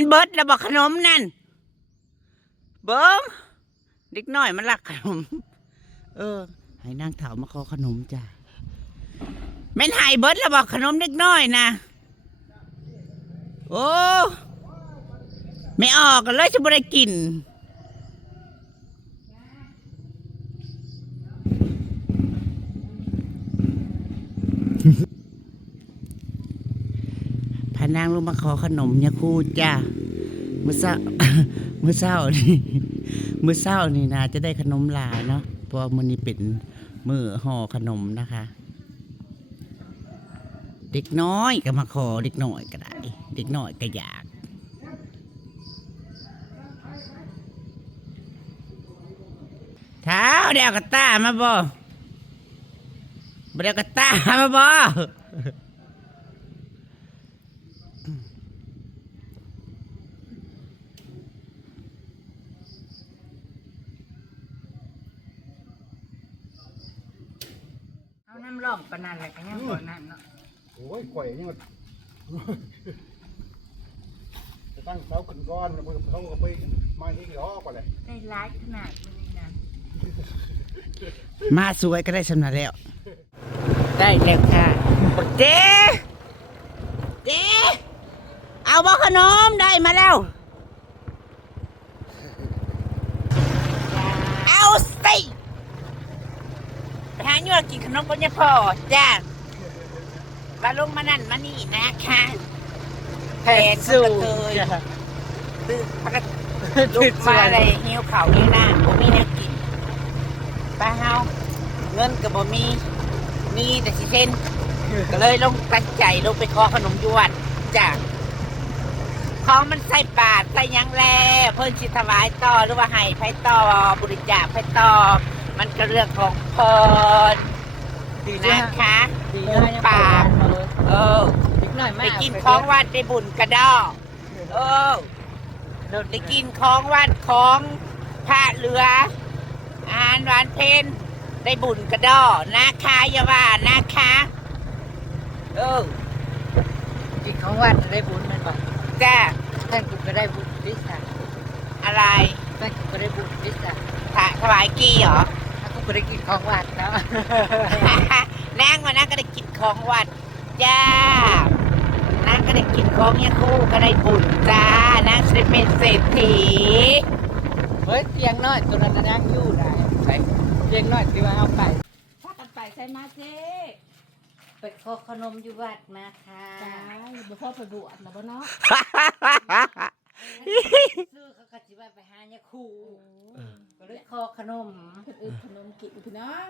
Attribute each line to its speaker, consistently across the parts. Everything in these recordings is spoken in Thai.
Speaker 1: นเบิร์ดแล้วบอกขนมนั่น เบิ้งเด็กน้อยมันรักขนม เออ ให้นางเถามาขอขนมจ้ะแม่นหายเบิร์ดแล้วบอกขนมเด็กน้อยนะ โอ้ ไม่ออกเลยจะไม่ได้กิน นางลงมาขอขนมยาคูจ้ามื้อเช้ามื้อเช้านี่มื้อเช้านี่นะจะได้ขนมหลายเนาะเพราะว่ามื้อนี้เป็นมือห่อขนมนะคะ เด็กน้อยก็มาขอเด็กน้อยก็ได้ เด็กน้อยก็อยากเท้าเดียวกระต้ามาบ่บ่เดียวกระต้ามาบ่ เอาน้ำร่องปานนันอะไรกันยังบ่นั่นเนาะ
Speaker 2: โอ้ยข่อยนี่มันจะตั้งเสาขึ้นก้อนแล้วมันเขาก็ไปมาอีกล้อกว่าเลย
Speaker 1: ได้ร้ายขนาดนี้นะมาสวยก็ได้สำนักแล้ว ได้แล้วค่ะเจ๊เจ๊เอาบ่ขนมได้มาแล้ว เอาสิไป หาเนื้อกินขนมก็ยังพอจ้ามาลงมานั่นมานี่นะคะแผนสูงตื่นพักกันลุกมาเลยหิวเขาวหิวน้ำบ่มีแนวกินป้าเฮาเงินก็บ่มีมีแต่สิเส้นก็เลยลงตัดใจลงไปขอขนมยวนจ้ะของมันใส่บาทใส่หยังแลเพิ่นสิถวายต่อหรือว่าให้ไผต่อบริจาคไผต่อ มันก็เรื่องของเพิ่นนะคะ
Speaker 3: ดี
Speaker 1: ห
Speaker 3: เล
Speaker 1: มู
Speaker 3: ย
Speaker 1: ปาก เออ
Speaker 3: นิดหน่อย
Speaker 1: ไป
Speaker 3: มาก
Speaker 1: กินของวัดได้บุญกระดอเออได้กินของวัดของพระเรือ อาหารหวานเพนได้บุญกระดอนะคะอย่าว่านะคะ เออ
Speaker 3: กินของวัดได้บุญแมันบอก
Speaker 1: จ้า
Speaker 3: ท่านกูก็ได้บุญดิสะ
Speaker 1: อะไร
Speaker 3: ท่านกูก็ได้บุญดิสะ
Speaker 1: ถาถวายกี่เหรอ
Speaker 3: ถ้า กูก็ได้กินของวัดแล้ว
Speaker 1: นั่งมานั่งก็ได้กินของวัดจ้านั่งก็ได้กินของยาคู่ก็ได้บุญจ้านั่งจะเป็นเศรษฐี
Speaker 3: เฮ้ยเตียงน้อยตัวนั้นนะนั่งอยู่ได้ใช่เตียงน้อยที่ว่าเอาไป
Speaker 4: พากันไปใช่มาเจ๊
Speaker 3: ไปขอขนมอยู่วัดมาค่ะ
Speaker 4: จ้าบ่พ่อไปบวชนะบ่เนาะ
Speaker 3: ซื้อ เขาก็จิว่าไปหายาคูก็เลยขอขนม
Speaker 4: เพิ่นอึดขนมกินพี่น้อง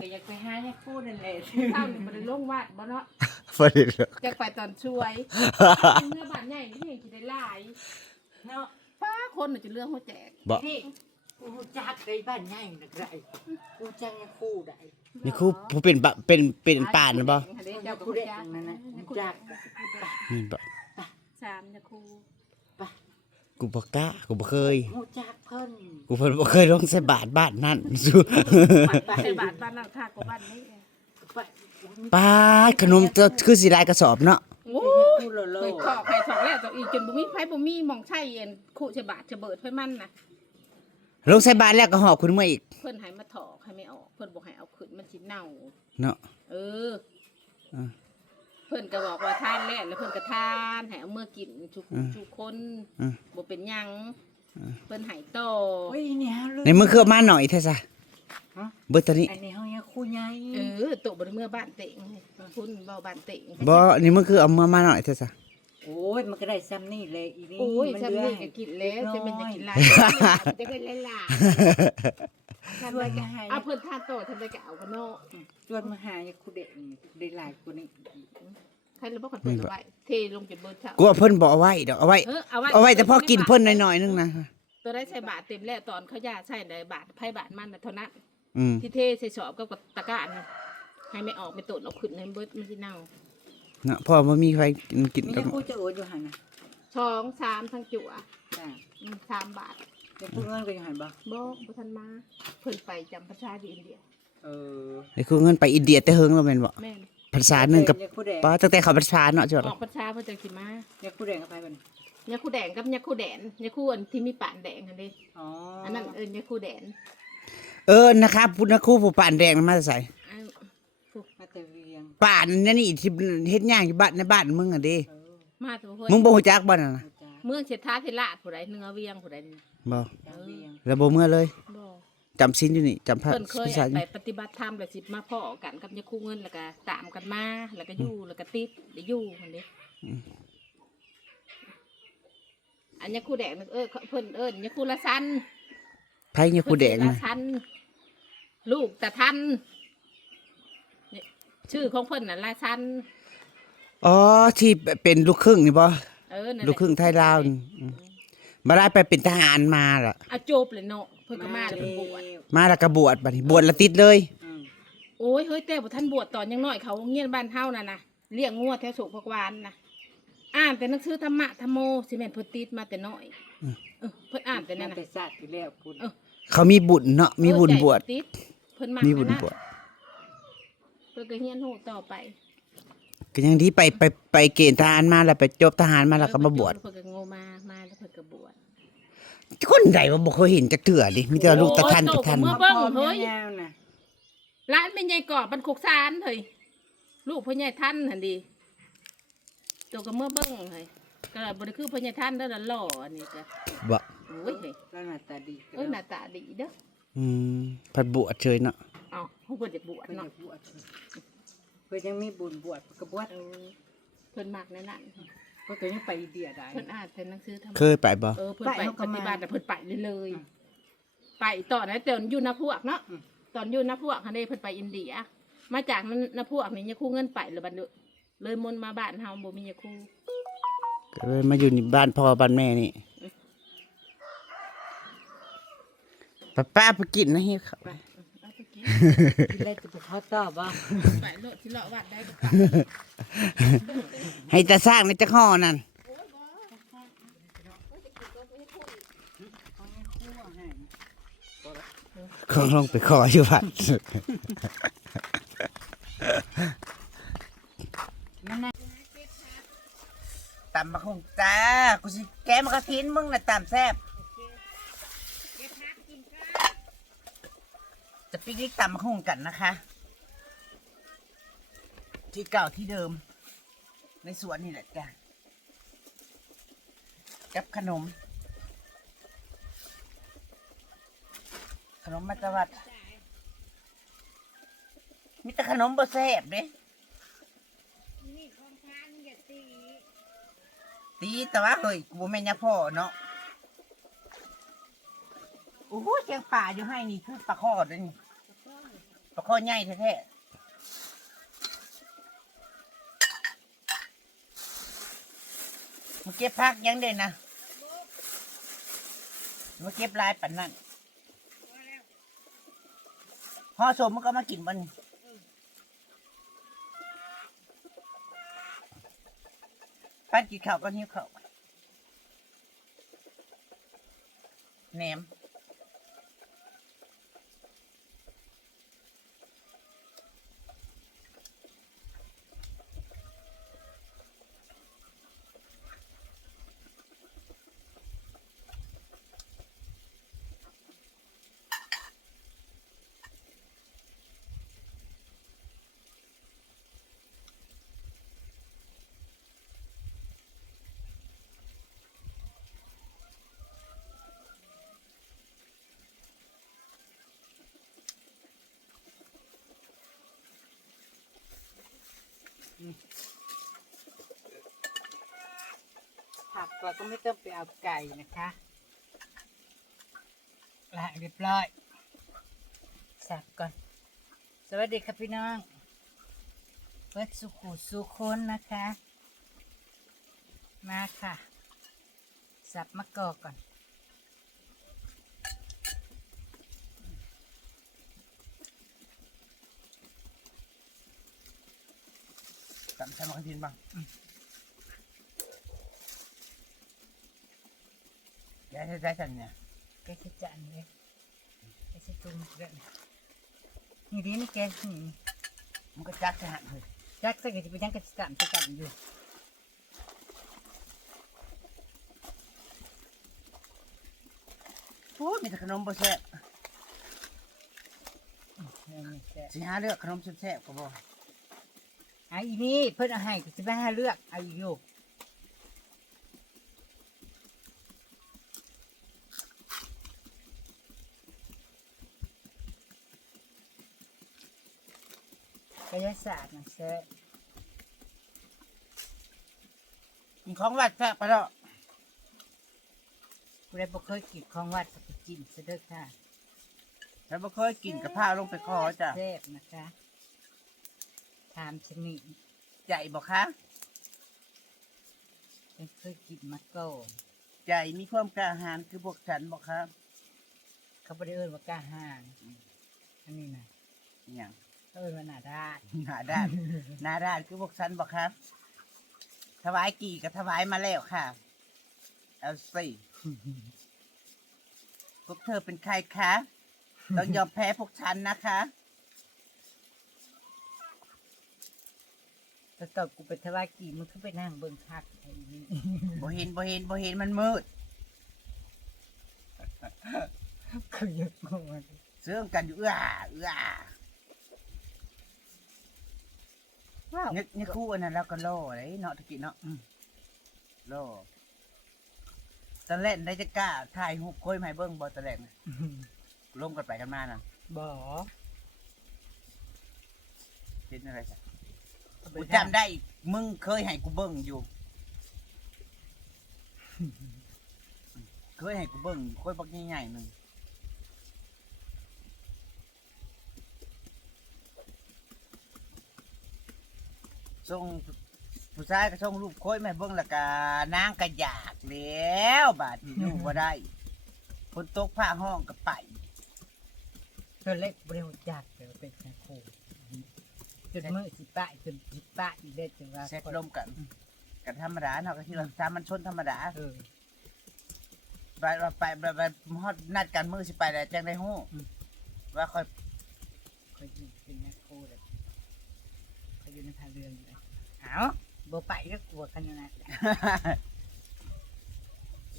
Speaker 3: ก็อยากไปหายาคูนั่นแหละ
Speaker 4: เช้านี่บ่ได้ลงวัดบ่เนาะ
Speaker 1: ประเด็น
Speaker 4: จะไปตอนช่วยเมื่อบ้านใหญ่นี่ยังสิได้หลายเนาะฟ้าคนน่ะจะเรื่องหัวแจก
Speaker 1: บอก
Speaker 3: นี่กูจักได้บ้านใหญ่นักไรกูจักยาคูได้
Speaker 1: นี่ครูผู้เป็นบะเป็นเป็นป่านนะบ่
Speaker 4: เดี๋ยว
Speaker 3: เจ้า
Speaker 4: เจ้า
Speaker 3: กู
Speaker 4: กู
Speaker 3: ได้
Speaker 4: จัก
Speaker 3: นั่นนะกูจัก
Speaker 1: นี่บ่
Speaker 4: สามนะค รู
Speaker 1: กูบ่กล้ากูบ่เคย
Speaker 3: กูจักเพิ่น
Speaker 1: กูเพิ่นบ่เคยลงใส่บาทบ้านนั่นสู้
Speaker 4: ใส่บาทบ้านนั้นค่ากว่าบ้านนี้
Speaker 3: ไป
Speaker 1: ป้าดขนมตัวคือสิหลายกระสอบเนาะ
Speaker 4: โอ้
Speaker 3: กูโลโล
Speaker 4: เคยขอใครถอกแล้วตัวอีกจนบ่มีไผบ่มีหมองใช่เอ็นคู่ใส่บาทจะเบิดไผมันน่ะ
Speaker 1: ลงใส่บาทแล้วก็หอบคุณมาอีก
Speaker 4: เพิ่นให้มาถอกให้ไม่ออก เพิ่นบอกให้เอาขึ้นมันสิเน่า
Speaker 1: เนาะ
Speaker 4: เออ
Speaker 1: อ่า
Speaker 4: เพิ่นก็บอกว่าทานแล้วแล้วเพิ่นก็ทานให้เอาเมื่อกินทุก
Speaker 1: อืม
Speaker 4: ทุกคน
Speaker 1: อืม
Speaker 4: บ่เป็นหยังเพิ่นให้ต่อ
Speaker 3: โอ้ยเนี่ย
Speaker 1: ในมือคือเอามาหน่อยแท้ซะ
Speaker 3: ฮะ
Speaker 1: เบิดตัวนี้
Speaker 3: อันนี้เฮาเนี่ยคูใหญ่
Speaker 4: เออตกบ่ได้เมื่อบ้านเต็งคุณเว้าบ้านเต็ง
Speaker 1: บ่นี่มือคือเอามามาหน่อยแท้ซะ
Speaker 3: โอ้ยมันก็ได้ซ้ำนี่เลยอีนี่
Speaker 4: โอ้ย
Speaker 3: มัน
Speaker 4: ซ้ำ
Speaker 3: เหลือ
Speaker 4: นี่ก็กินแล้วจะมันจะกินหลายจะได้หลายๆ ทำได้ก็เอาเพิ่นทานต่อทำได้ก็เอากันเนาะ
Speaker 3: ชวนมาหายาคูเด็กนี่ได้หลายกว่านี้
Speaker 4: ใครรู้บ่คนเพิ่นเอาไว้เทลงจนเบิดเช้า
Speaker 1: กูว่าเพิ่นบ่เอาไว้ดอกเอาไว้
Speaker 4: เออเอาไว้
Speaker 1: เอาไว้แต่พอกินเพิ่นหน่อยๆนึงนะ
Speaker 4: ตัวได้ใส่บาทเต็มแล้วตอนเขาย่าใส่ในบาทไพ่บาทมันน่ะเท่านั้น
Speaker 1: อืม
Speaker 4: ที่เทใส่สอบกับตะกร้าน่ะให้ไม่ออกไม่ตดเราขึ้นให้เบิดมันสิเน่า
Speaker 1: เนาะเพอบ่มีใครกินกิน
Speaker 3: มี
Speaker 1: กับ
Speaker 3: ยาคูจะโอดอยู่หั่นน่ะ
Speaker 4: สองสามทั้งจั่ว
Speaker 3: จ้า
Speaker 4: อืมสามบาท
Speaker 3: ยาคูเงินก็อยู่หั่นบ่
Speaker 4: บอกบ่ทันมาเพิ่นไปจำประชาอยู่อินเดีย
Speaker 3: เออ
Speaker 1: นี่คือเงินไปอินเดียแต่เฮิงแล้วแม่นบ่
Speaker 4: แม่น
Speaker 1: พรรษาหนึ่งกับ
Speaker 3: ยักษ์ผู้แดง
Speaker 1: ป้าตั้งแต่เขาพรรษาเนาะจ้ะ
Speaker 4: ออกพรรษาเพิ่นจังสิมา
Speaker 3: ยักษ์ผู้แดงกับไปบัน
Speaker 4: ยาคูแดงกับยาคูแดนยาคูอันที่มีปานแดงอันนี้
Speaker 3: อ๋อ
Speaker 4: อั
Speaker 3: อั
Speaker 4: นนั้นเอิ้นยาคูแดน
Speaker 1: เออนะครับพุทธครู่ผู้ป่านแดงน่ะมาใส่
Speaker 4: อัน
Speaker 3: มาแต่เวียง
Speaker 1: ป่านนั่นนี่ที่เฮ็ดย่างอยู่บ้านในบ้านมึงอะเดิ
Speaker 3: เออ
Speaker 4: มาตัวเพิ่น
Speaker 1: มึงบ่ฮู้จักบ่นั่นน่ะ
Speaker 3: ผู้จ้า
Speaker 4: เมืองเชษฐาธิราชผู้ใดเนื้อเวียงผู้ใดนี่
Speaker 1: บ่
Speaker 3: จ้าเวียง
Speaker 1: แล้วบ่เมื่อเลย
Speaker 4: บ่
Speaker 1: จำศีลอยู่นี่จำพระ
Speaker 4: เพิ่นเคย
Speaker 1: พรรษาอยู่
Speaker 4: ไปปฏิบัติธรรมแล้วสิมาพ่อกันกับยาคูเงินแล้วก็ตามกันมาแล้วก็อยู่แล้วก็ติดได้อยู่อันนี้อันยาคูแดงนั่นเออเพิ่นเอิ้นยาคูละสัน
Speaker 1: ไผเนี่ยผู้แดง
Speaker 4: เพิ่น
Speaker 1: น่ะ
Speaker 4: สิละทันลูกตะทันเนี่ยชื่อของเพิ่นน่ะละทัน
Speaker 1: อ๋อที่เป็นลูกครึ่งนี่บ่
Speaker 4: เออนั่นแหละ
Speaker 1: ลูกครึ่งไทยลาว นี่อืมมาได้ไปเป็นทหารมาล่ะ
Speaker 4: อาจบเลยเนาะเพิ่นก็มาแล้วเพิ่นบวช
Speaker 1: มาแล้วก็บวชบัดนี้บวชแล้วติดเลย
Speaker 3: อืม
Speaker 4: โอ้ยเฮ้ยแต่บ่ท่านบวชตอนยังน้อยเขาเงียนบ้านเฮาน่ะนะเลี้ยงงัวแถวสุขพกวานนะอ่านแต่หนังสือธรรมะธรรมโมสิแม่นเพิ่นติดมาแต่น้อยเออเพิ่นอ่านแต่นั่น
Speaker 3: มา
Speaker 4: น่ะ
Speaker 3: แต่ศาสตร์ที่แล้วคุณ
Speaker 4: เออ
Speaker 1: เขามีบุญเนาะมีบุญบวช
Speaker 4: เออใจติดเพิ่นมา
Speaker 1: มี
Speaker 4: มี
Speaker 1: บุญบวช
Speaker 4: เพิ่นก็เฮียนโหต่อไป
Speaker 1: ก็ยังดีไปไปไปเกณฑ์ทหารมาแล้วไปจบทหารมาแล้วก็มาบวช
Speaker 4: เพิ่นก็โงมามาแล้วเพิ่นก็บวช
Speaker 1: คนใดว่าบ่เคยเห็นจักเทื่อดิมีแต่ว่าลูกตะทันตะทัน
Speaker 4: โอ้ยโตกว่าเมื่อเบิ่งเฮ้ย
Speaker 3: ยาวๆน่ะ
Speaker 4: ร้านเป็นใหญ่กอบมันคุกซานเฮ้ยลูกพ่อใหญ่ท่านหั่นดีตัวก็เมื่อเบิ่งเฮ้ยก็บ่ได้คือพ่อใหญ่ท่านเด้อละหล่ออันนี้ก็
Speaker 1: บ่
Speaker 4: โอ้ยเฮ้ย
Speaker 3: แล้วหน้าตาดี
Speaker 4: เอ้ยหน้าตาดีเด้อ
Speaker 1: อืมพัดบวชเฉยเนาะ
Speaker 4: เอ้าเพิ่นจะบวช
Speaker 3: เพิ่นอ
Speaker 4: เนาะ
Speaker 3: ยากบวชเพิ่นยังมีบุญบวชก็บวช
Speaker 4: เออเพิ่นมักแนั่นนั่น
Speaker 3: เพิ่นก็ยังไปอินเดียได้
Speaker 4: เพิ่นอ่านแต่หนังสือธรรมะ
Speaker 1: เคยไปบ่
Speaker 4: เออเพิ่นไป
Speaker 3: ไปเขาก็
Speaker 4: ป
Speaker 3: มา
Speaker 4: ฏิบัติแต่เพิ่นไปเลยเลย
Speaker 3: อืม
Speaker 4: ไปตอนนั้นตอนอยู่นาพวกเนาะ
Speaker 3: อืม
Speaker 4: ตอนอยู่นาพวกคันเด้เพิ่นไปอินเดีย มาจากนั้นนาพวกนี่ยาคู่เงินไปแล้วบัดนี้เลยมนต์มาบ้านเฮาบ่มียาคู่
Speaker 1: ก็เลยมาอยู่นี่บ้านพ่อบ้านแม่นี่ป้าป้าไปกินนะเฮียเขา
Speaker 4: เอาไปกิน
Speaker 3: ที่แรกจะไปเขาต่อบ่
Speaker 4: ไปโลดที่เลาะวัดได้ก็ไป
Speaker 1: ให้ตาสร้างในจักห่อนั่นคงลงไปขออยู่วัดตำมะคงจ้ากูสิแกมากระทินมึงน่ะตำแซ่บ จะปิกนิกตำมะคงกันนะคะ ที่เก่าที่เดิม ในสวนนี่แหละจ้ะกับขนม ขนมมาตวัดมีแต่ขนมบ่แซบเด้ตีแต่ว่าเฮ้ยกูแม่นยาพ่อเนาะโอ้โหเชียงป่าอยู่ให้นี่คือปลาข้อด้วยนี่ ปลาข้อใหญ่แท้ๆมาเก็บพักยังเด่นะมาเก็บลายปันนั่นห่อสมมันก็มากินมันปั้นกินข้าวก็หิ้วข้าวแหนม
Speaker 3: ผักเราก็ไม่ต้องไปเอาไก่นะคะละเรียบร้อยสับก่อน สวัสดีครับพี่น้องเปิดสุขุสุคนนะคะ มาค่ะ สับมะกอกก่อน
Speaker 1: ตำใส่มะขามทินบ้างแกใช้ใช้สันเนี่ย
Speaker 3: แกจะจานเลยแกจะตุ้มเรื่องนี่ดีนี่แกนี่
Speaker 1: มันก็จักจะหันเลย
Speaker 3: จักสักทีไปยังกันกันกันอยู่
Speaker 1: พูดมีแต่ขนมบ่แซ่บสิหาเลือกขนมแซ่บๆก็บ่
Speaker 3: เอาอีนี่เพิ่นเอาให้ก็สิไปหาเลือกเอาอีอยู่กายศาสตร์นะแซ่บ
Speaker 1: มีของวัดแซ่บปะเนาะ
Speaker 3: ผู้ใดบ่เคยกินของวัดก็ไปกินซะเด้อค่ะ
Speaker 1: ฉันบ่เคยกินกับผ้าลงไปคอจ้ะ
Speaker 3: แซ่บนะคะ ถามชนิด
Speaker 1: ใหญ่บ่คะ
Speaker 3: เป็นเคยกินมาก่อน
Speaker 1: ใหญ่มีความกล้าหาญคือพวกฉันบ่คะ
Speaker 3: เขาบ่ได้เอิ้นว่ากล้าห้างอันนี้นะ
Speaker 1: อหย่าง
Speaker 3: เขาเอิ้นว่าหน้าด้าน
Speaker 1: หน้าด้าน หน้าด้านคือพวกฉันบ่คะถวายกี่ก็ถวายมาแล้วค่ะ เอาสิพวกเธอเป็นใครคะ ต้องยอมแพ้พวกฉันนะคะ
Speaker 3: แต่ตอนกูไปทวายกี่มันคือไปนั่งเบิ่งคักไอ้นี่
Speaker 1: บ่เห็นบ่เห็นบ่เห็นมันมืด
Speaker 3: คือยังงงอะ
Speaker 1: เสื่องกันอยู่เอื้อเอื้อ
Speaker 3: ว้าว
Speaker 1: นึกนึกคู่อันนั้นแล้วก็โล่เลยเนาะตะกี้เนาะอืมโล่ตอนแรกได้จะกล้าถ่ายหูปโค้ยมาให้เบิ้งบอตอนแรกน่ะลงกันไปกันมาน่ะ
Speaker 3: บ่
Speaker 1: เห็นอะไรสัก กูจำได้ มึงเคยให้กูเบิ้งอยู่ เคยให้กูเบิ้งโค้ยบักใหญ่ๆหนึ่งส่งผู้ชายก็ส่งรูปค้ยมาให้เบิ้งแล้วก็นางก็อยากแล้วบาดนี้อยู่บ่ได้คนตกผ้าห้องก็ไป
Speaker 3: เธอเล็กบรู้จักแต่ว่าเป็นแค่ครู จนมือสิปะจนสิปะอีกได้จังว่า
Speaker 1: เซ็ตลมกันกันธรรมดาเนาะก็ที่เราสามันชนธรรมดา
Speaker 3: เออ
Speaker 1: ไปไปไปไปไปฮอดนัดกันมือสิไปแล้วจังได้ฮู้
Speaker 3: อืม
Speaker 1: ว่าค่อย
Speaker 3: เคยอยู่เป็นแม่ครูเลยเขาอยู่ในทางเรือนอยู่เลยเอาบ่ไปก็กลัวกันอยู่นะ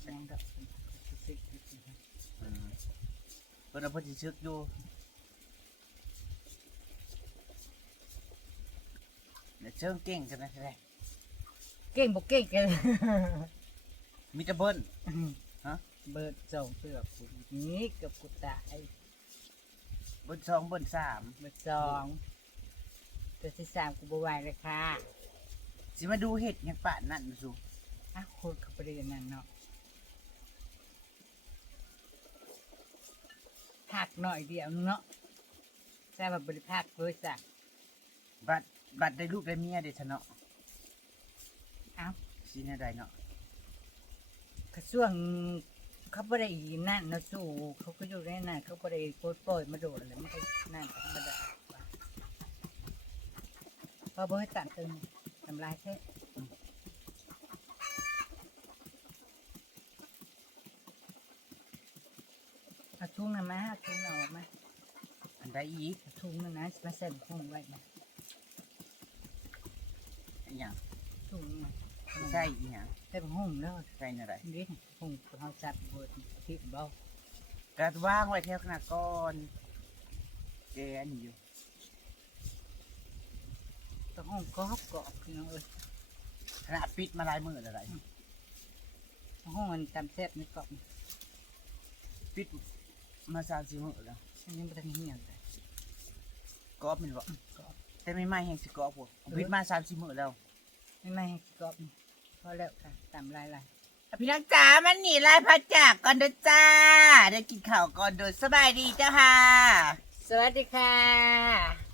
Speaker 3: ยังดอกสิสิสิสิ
Speaker 1: อืมเพิ่นเอาเพิ่นสิซึกอยู่ เชิงเก่งกันนะแท้
Speaker 3: เก่งบ่เก่งกัน
Speaker 1: มีแต่เบิ้นฮะ
Speaker 3: เบิดสองเสือกกูนี่เกับกูตาย
Speaker 1: เบิ้นสองเบิ้นสาม
Speaker 3: เบิดสองตัวที่สามกูบ่ไหวเลยค่ะ
Speaker 1: สิมาดูเห็ดยังป่านนั่นสู
Speaker 3: อ้าวคนเขาไปเรียนนั่นเนาะพักหน่อยเดียวเนาะแต่ว่าบริภาคเลยจ้ะ
Speaker 1: บัด บัดได้ลูกได้เมียเด้ซะเนาะ
Speaker 3: เอ้าว
Speaker 1: สิแนวใดเนาะ
Speaker 3: กระช่วงเขาบ่ได้อีนั่นเนาะสู้เขาก็อยู่ในนั่นเขาบ่ได้โปลดปล่อยมาโดดอะไรมันก็นั่นธรรมดาพอบ่ให้ตัดตึงทำลายแท้เอาทุ่งน่ะมาเอาทุ่งน่ะออกมา
Speaker 1: อันใดอีก
Speaker 3: เอาทุ่งน่ะนะมาใส่ทุ่งไว้นะ
Speaker 1: อันหยัง
Speaker 3: ทุ่งน่ะ
Speaker 1: ใช่อีหยัง
Speaker 3: ใส่ห้องแล้ว
Speaker 1: ใช่แนวใด
Speaker 3: นี่ห้องเขาจับเบิดที่บ่
Speaker 1: ก็วางไว้แถวขนาดก่อนแกอันนี้อยู่
Speaker 3: ก็ห้องกอบกอบพี่น้องเอ้ย
Speaker 1: ขนาดปิดมาหลายมื้อแล้วได้
Speaker 3: ห้องมันจำแซ่บในกรอบ
Speaker 1: ปิดมาสามสี่มื้อแล้ว
Speaker 3: อันนี้มันเหี่ยวเลย
Speaker 1: กรอบแมันบ่
Speaker 3: กรอบ
Speaker 1: แต่ไม่ไหม้แห่งสิกรอบพวกปิดมาสามสี่มื้อแล้ว
Speaker 3: ไม่ไม่ให้กรอบพอแล้วค่ะตามลายลาย
Speaker 1: พี่น้องจ๋ามันหนีลายพัดจากก่อนเด้อจ้าได้กินข้าวก่อนเด้อสบายดีเจ้าค่ะ
Speaker 3: สวัสดีค่ะ